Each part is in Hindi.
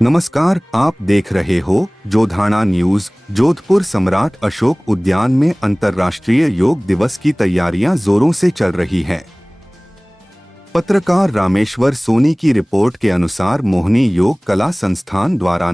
नमस्कार, आप देख रहे हो जोधाना न्यूज। जोधपुर सम्राट अशोक उद्यान में अंतर्राष्ट्रीय योग दिवस की तैयारियां जोरों से चल रही हैं। पत्रकार रामेश्वर सोनी की रिपोर्ट के अनुसार मोहिनी योग कला संस्थान द्वारा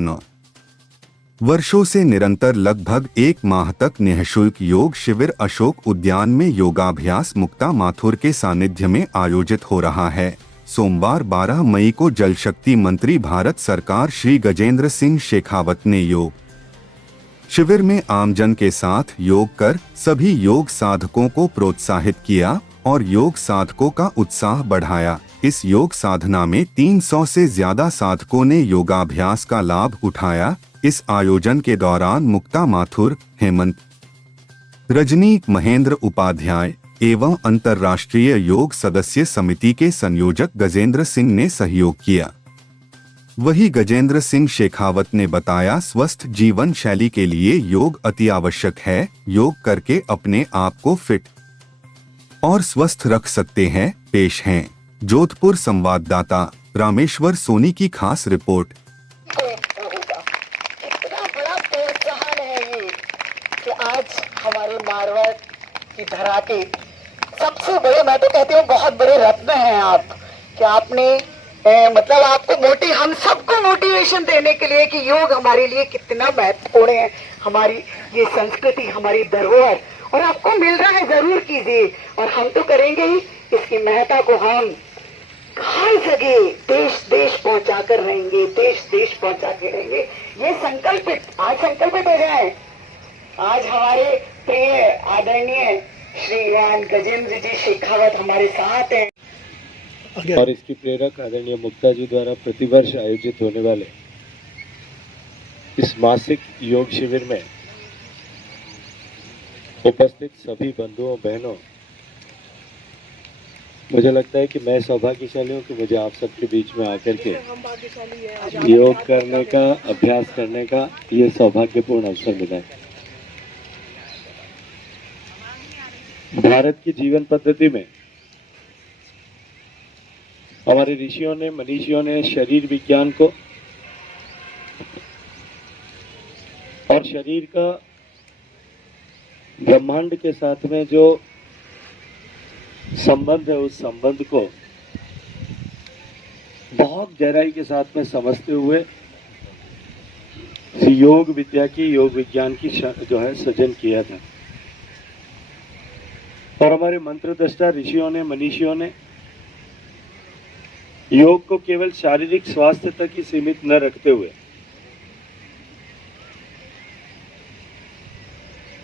वर्षों से निरंतर लगभग 1 माह तक निःशुल्क योग शिविर अशोक उद्यान में योगाभ्यास मुक्ता माथुर के सानिध्य में आयोजित हो रहा है। सोमवार 12 मई को जल शक्ति मंत्री भारत सरकार श्री गजेंद्र सिंह शेखावत ने योग शिविर में आमजन के साथ योग कर सभी योग साधकों को प्रोत्साहित किया और योग साधकों का उत्साह बढ़ाया। इस योग साधना में 300 से ज्यादा साधकों ने योगाभ्यास का लाभ उठाया। इस आयोजन के दौरान मुक्ता माथुर, हेमंत, रजनी, महेंद्र उपाध्याय एवं अंतर्राष्ट्रीय योग सदस्य समिति के संयोजक गजेंद्र सिंह ने सहयोग किया। वही गजेंद्र सिंह शेखावत ने बताया, स्वस्थ जीवन शैली के लिए योग अति आवश्यक है। योग करके अपने आप को फिट और स्वस्थ रख सकते हैं। पेश हैं जोधपुर संवाददाता रामेश्वर सोनी की खास रिपोर्ट। इतना बड़ा प्रोत्साहन है ये कि आज हमारे मारवाड़ की धरा के सबसे बड़े, मैं तो कहती हूँ बहुत बड़े रत्न हैं आप, कि आपने मतलब आपको हम सबको मोटिवेशन देने के लिए कि योग हमारे लिए कितना महत्वपूर्ण है, हमारी ये संस्कृति, हमारी धरोहर, और आपको मिल रहा है, जरूर कीजिए। और हम तो करेंगे ही, इसकी महत्ता को हम हर जगह देश देश पहुंचा कर रहेंगे, देश देश पहुंचा के रहेंगे। ये आज संकल्पित हो जाए। आज हमारे प्रिय आदरणीय श्रीमान गजेंद्र जी शेखावत हमारे साथ हैं और इसकी प्रेरक आदरणीय मुक्ता जी द्वारा प्रतिवर्ष आयोजित होने वाले इस मासिक योग शिविर में उपस्थित सभी बंधुओं बहनों, मुझे लगता है कि मैं सौभाग्यशाली हूँ कि मुझे आप सबके बीच में आकर के योग करने का, अभ्यास करने का ये सौभाग्यपूर्ण अवसर मिला है। भारत की जीवन पद्धति में हमारे ऋषियों ने, मनीषियों ने शरीर विज्ञान को और शरीर का ब्रह्मांड के साथ में जो संबंध है, उस संबंध को बहुत गहराई के साथ में समझते हुए योग विद्या की, योग विज्ञान की जो है सृजन किया था। और हमारे मंत्रदृष्टा ऋषियों ने, मनीषियों ने योग को केवल शारीरिक स्वास्थ्य तक ही सीमित न रखते हुए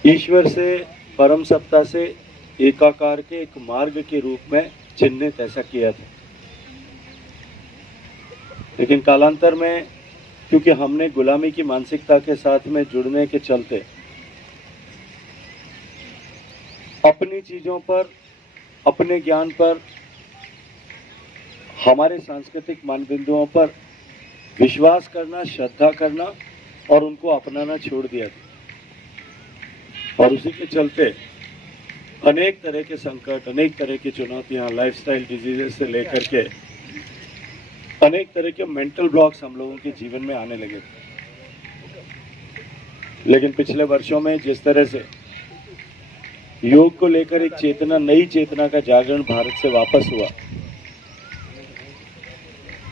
ईश्वर से, परम सत्ता से एकाकार के एक मार्ग के रूप में चिन्हित ऐसा किया था। लेकिन कालांतर में क्योंकि हमने गुलामी की मानसिकता के साथ में जुड़ने के चलते अपनी चीजों पर, अपने ज्ञान पर, हमारे सांस्कृतिक मानबिंदुओं पर विश्वास करना, श्रद्धा करना और उनको अपनाना छोड़ दिया था। और उसी के चलते अनेक तरह के संकट, अनेक तरह की चुनौतियां, लाइफस्टाइल डिजीजेस से लेकर के अनेक तरह के मेंटल ब्लॉक्स हम लोगों के जीवन में आने लगे थे। लेकिन पिछले वर्षों में जिस तरह से योग को लेकर एक चेतना, नई चेतना का जागरण भारत से वापस हुआ,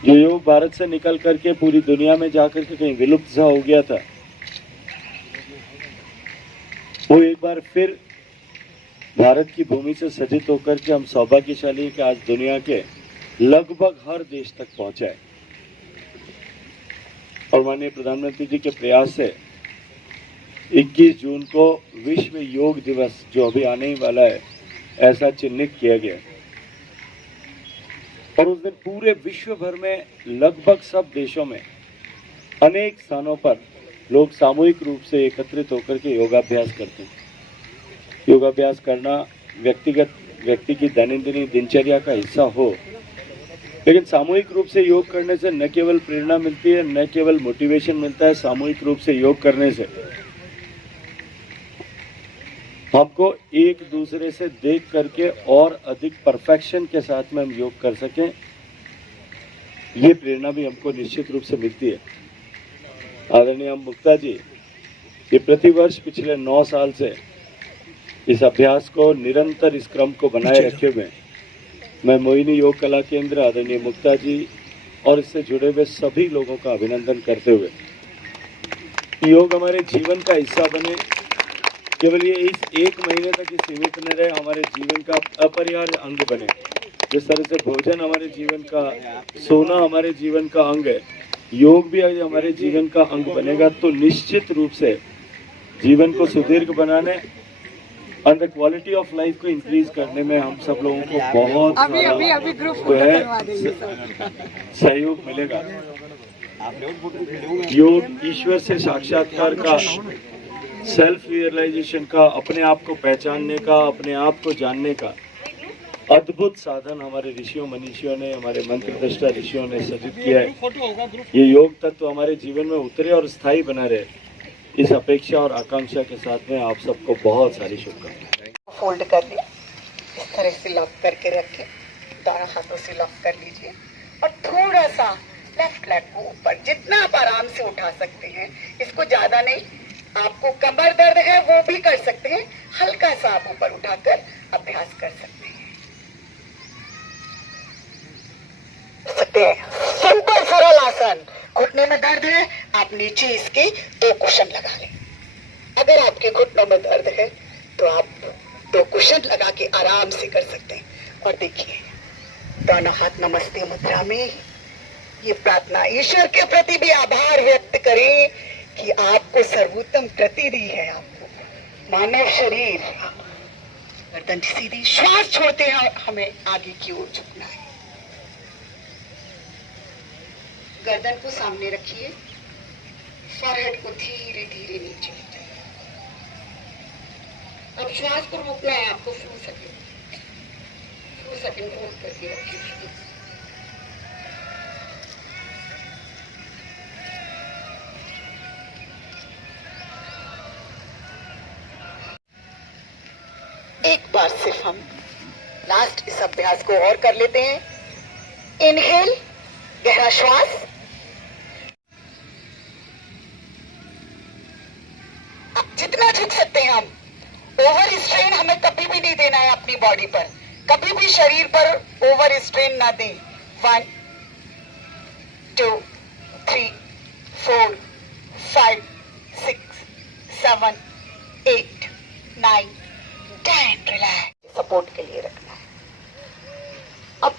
जो योग भारत से निकल करके पूरी दुनिया में जाकर के कहीं विलुप्त सा हो गया था, वो एक बार फिर भारत की भूमि से सजित होकर के हम सौभाग्यशाली हैं कि आज दुनिया के लगभग हर देश तक पहुंचा है। और माननीय प्रधानमंत्री जी के प्रयास से 21 जून को विश्व योग दिवस, जो अभी आने ही वाला है, ऐसा चिन्हित किया गया। और उस दिन पूरे विश्व भर में लगभग सब देशों में अनेक स्थानों पर लोग सामूहिक रूप से एकत्रित होकर के योगाभ्यास करते हैं। योगाभ्यास करना व्यक्ति की दैनंदिन दिनचर्या का हिस्सा हो, लेकिन सामूहिक रूप से योग करने से न केवल प्रेरणा मिलती है, न केवल मोटिवेशन मिलता है, सामूहिक रूप से योग करने से हमको एक दूसरे से देख करके और अधिक परफेक्शन के साथ में हम योग कर सकें, ये प्रेरणा भी हमको निश्चित रूप से मिलती है। आदरणीय मुक्ता जी, ये प्रतिवर्ष पिछले 9 साल से इस अभ्यास को निरंतर इस क्रम को बनाए रखे हुए मैं मोहिनी योग कला केंद्र, आदरणीय मुक्ता जी और इससे जुड़े हुए सभी लोगों का अभिनंदन करते हुए, योग हमारे जीवन का हिस्सा बने, केवल ये इस 1 महीने तक ही सीमित न रहे, हमारे जीवन का अपरिहार्य अंग बने। जिस तरह से भोजन हमारे जीवन का, सोना हमारे जीवन का अंग है, योग भी अगर हमारे जीवन का अंग बनेगा तो निश्चित रूप से जीवन को सुदीर्घ बनाने और द क्वालिटी ऑफ लाइफ को इंक्रीज करने में हम सब लोगों को बहुत जो है सहयोग मिलेगा। योग ईश्वर से साक्षात्कार का, सेल्फ रियलाइजेशन का, अपने आप को पहचानने का, अपने आप को जानने का अद्भुत साधन हमारे ऋषियों मनीषियों ने, हमारे मंत्र दृष्टा ऋषियों ने सृजित किया है। ये योग तत्व हमारे जीवन में उतरे और स्थायी बना रहे, इस अपेक्षा और आकांक्षा के साथ में आप सबको बहुत सारी शुभकामनाएं। फोल्ड कर लिया, इस तरह से लॉक करके रखें, दोनों हाथों से लॉक कर लीजिए और थोड़ा सा लेफ्ट लेग को ऊपर, जितना आप आराम से उठा सकते हैं, इसको ज्यादा नहीं। आपको कमर दर्द है वो भी कर सकते हैं, हल्का सा आप ऊपर उठाकर अभ्यास कर सकते हैं। सिंपल सरल आसन। घुटने में दर्द है, आप नीचे इसके 2 कुशन लगा लें। अगर आपके घुटनों में दर्द है तो आप 2 कुशन लगा के आराम से कर सकते हैं। और देखिए, दोनों हाथ नमस्ते मुद्रा में, ये प्रार्थना ईश्वर के प्रति भी आभार व्यक्त करें कि आपको सर्वोत्तम कृति दी है, आपको मानव शरीर, गर्दन सीधी, श्वास छोड़ते हैं, हमें आगे की ओर झुकना है। गर्दन को सामने रखिए, फॉरहेड को धीरे धीरे नीचे ले जाइए। अब श्वास को रोकना है आपको, few सेकंड होल्ड करके रखिए। एक बार सिर्फ हम लास्ट इस अभ्यास को और कर लेते हैं। इनहेल, गहरा श्वास, जितना झुक सकते हैं हम। ओवर स्ट्रेन हमें कभी भी नहीं देना है अपनी बॉडी पर, कभी भी शरीर पर ओवर स्ट्रेन ना दें। 1 2 3 4 5 6 7 8 9 10। रिलैक्स, सपोर्ट के लिए रखना है। अब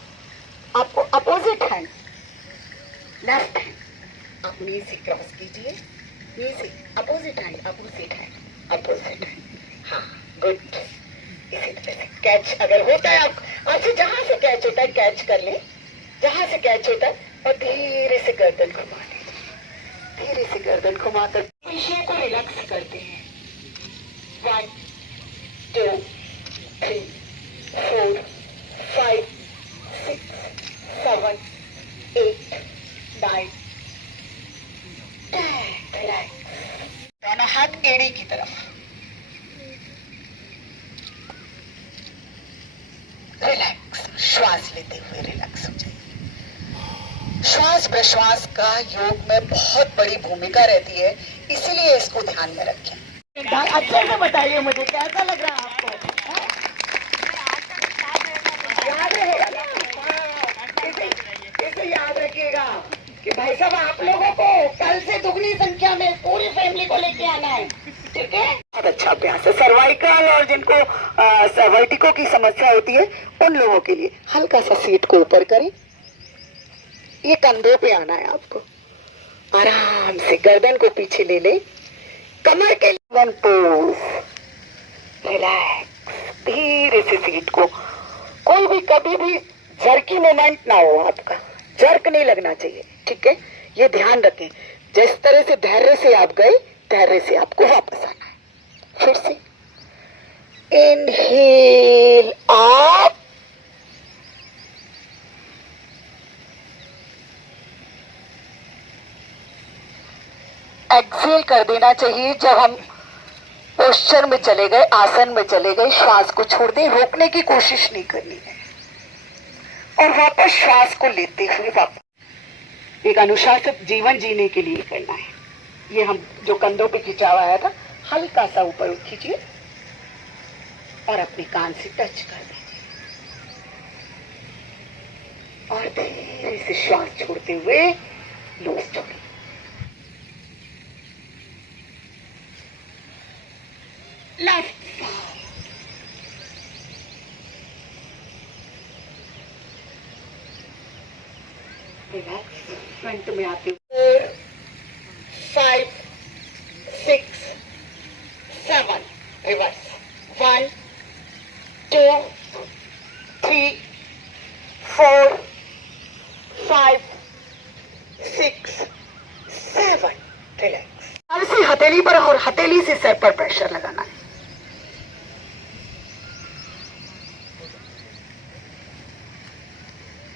आपको अपोजिट हैंड, लेफ्ट हैंड, आप नी से क्रॉस कीजिए, नी से opposite hand, opposite hand, opposite hand. हाँ, गुड। इसी तरह से कैच अगर होता है, आप अच्छा जहां से कैच होता है कैच कर लें, जहां से कैच होता है, और धीरे से गर्दन घुमा लीजिए, धीरे से गर्दन घुमाकर पेशियों को रिलैक्स करते हैं। 1 2 3 4 5 6 7 8 9 10। रिलैक्स। दोनों हाथ एड़ी की तरफ, रिलैक्स। श्वास लेते हुए रिलैक्स हो जाइए। श्वास प्रश्वास का योग में बहुत बड़ी भूमिका रहती है, इसीलिए इसको ध्यान में रखें। अच्छे से बताइए मुझे कैसा लग रहा है आपको? याद रहेगा ना, इसे याद रखिएगा कि भाई साहब आप लोगों को कल से दुगनी संख्या में पूरी फैमिली को लेके आना है, ठीक है? बहुत अच्छा अभ्यास है। सर्वाइकल और जिनको वर्टिको की समस्या होती है उन लोगों के लिए हल्का सा सीट को ऊपर करें, ये कंधों पे आना है आपको, आराम से गर्दन को पीछे ले ले, कमर के पोज, रिलैक्स। धीरे से सीट को, कोई भी कभी भी जर्की मोमेंट ना हो, आपका जर्क नहीं लगना चाहिए, ठीक है? ये ध्यान रखें। जिस तरह से धैर्य से आप गए, धैर्य से आपको वापस आना है। फिर से इनहेल अप, एक्सेल कर देना चाहिए। जब हम पोस्चर में चले गए, आसन में चले गए, श्वास को छोड़ दें, रोकने की कोशिश नहीं करनी है और वापस श्वास को लेते हुए वापस एक अनुशासित जीवन जीने के लिए करना है। ये हम जो कंधों पे खिंचा हुआ आया था, हल्का सा ऊपर खींचिए और अपने कान से टच कर दीजिए और धीरे से श्वास छोड़ते हुए लूज छोड़िए। लेफ्ट रिलैक्स, फ्रंट में आते हुए 5 6 7 रिवर्स 1 2 3 4 5 6 7 रिलैक्स। सर से हथेली पर और हथेली से सर पर प्रेशर लगाना है।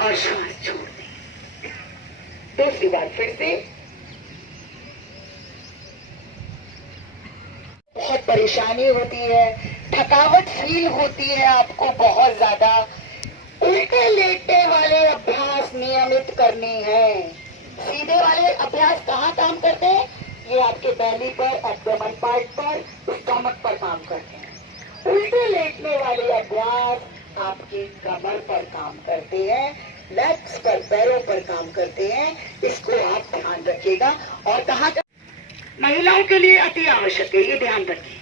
और श्वास छोड़ दें। दूसरी बार फिर से। बहुत परेशानी होती है, थकावट फील होती है आपको बहुत ज्यादा, उल्टे लेटने वाले अभ्यास नियमित करने हैं। सीधे वाले अभ्यास कहाँ काम करते हैं? ये आपके बैली पर, एब्डोमेन पार्ट पर, स्टमक पर काम करते हैं। उल्टे लेटने वाले अभ्यास आपकी कमर पर काम करते हैं, लेग्स पर, पैरों पर काम करते हैं। इसको आप ध्यान रखिएगा। और कहाँ महिलाओं के लिए अति आवश्यक है, ये ध्यान रखिए।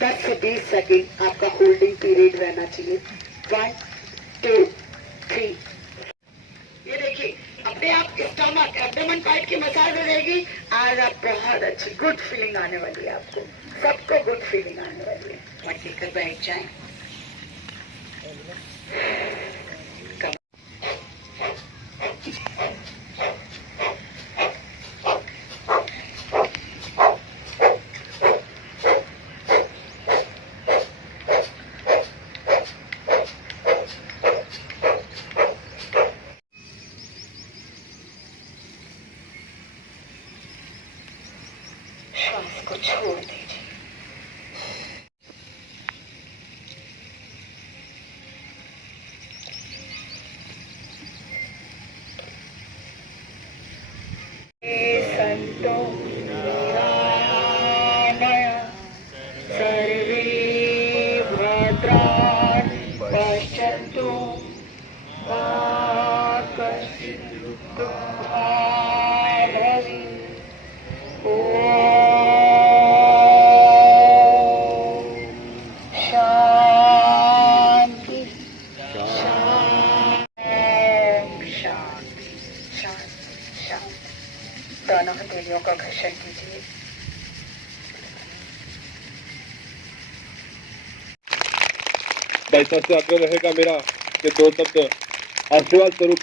दस से 20 सेकेंड आपका होल्डिंग पीरियड रहना चाहिए। 1 2 3। ये देखिए अपने आप स्टमक, एब्डोमेन पार्ट की मसाज हो जाएगी और आप बहुत अच्छी गुड फीलिंग आने वाली है। आपको सबको गुड फीलिंग आने वाली है। मत लेकर बैठ जाएं। श्वास को छोड़ दीजिए। संतो निरामया सर्वे भद्राणि पश्यन्तु मा कश्चित् दुःखभाग् भवेत्। ओम शांति शांति शांति शांति। दोनों हथेलियों का घर्षण कीजिए। भाई साहब से आग्रह रहेगा मेरा कि 2 शब्द आशीर्वाद स्वरूप